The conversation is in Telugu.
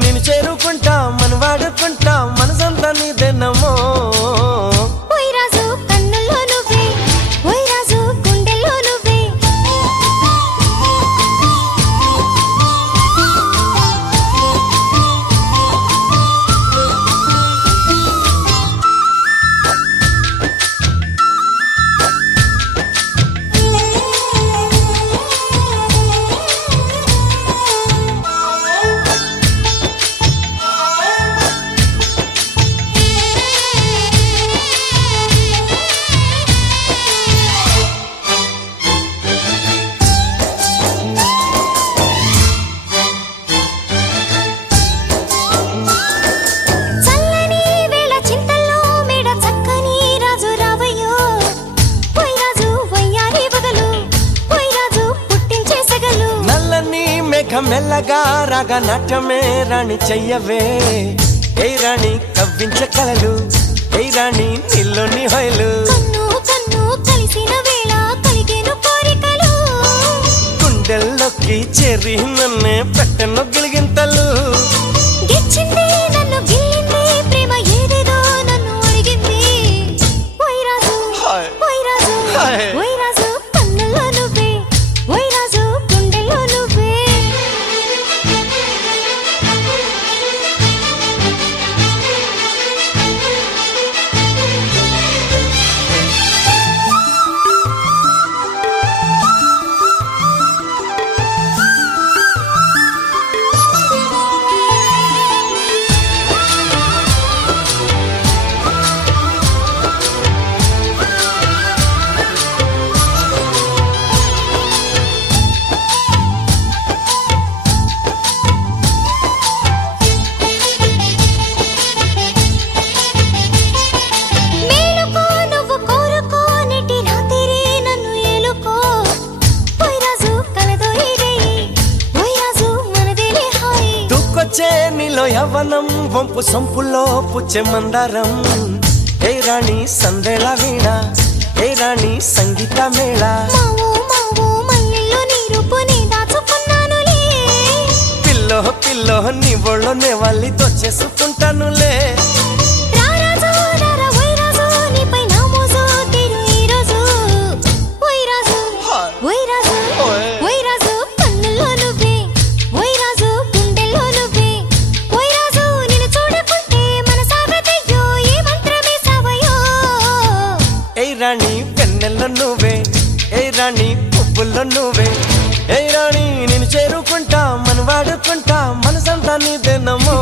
నేను చేరుకుంటా మన వాడుకుంటా మనసంతా నీదేనమ్మో మెల్లగా రాగా నాట్యమే రాణి చెయ్యవే ఏ రాణి కవ్వించ కలలు ఏ రాణి నీలోని హొయలు గుండెల్లోకి చేరి నన్నే పెట్టెను గిలిగింతలు నీలో యవ్వనం వంపు సొంపులో పుచ్చే మందారం ఏ రాణి సందేళ వీణ ఏ రాణి సంగీత మేళ పిల్లో పిల్లో నీ ఒళ్ళోనే వాళ్ళి దొచ్చేసుకుంటానులే రాణి వెన్నెల్లో నువ్వే ఏ రాణి పువ్వుల్లో నువ్వే ఏ రాణి నేను చేరుకుంటా మన వాడుకుంటా మనసంతా నీదేనమ్మో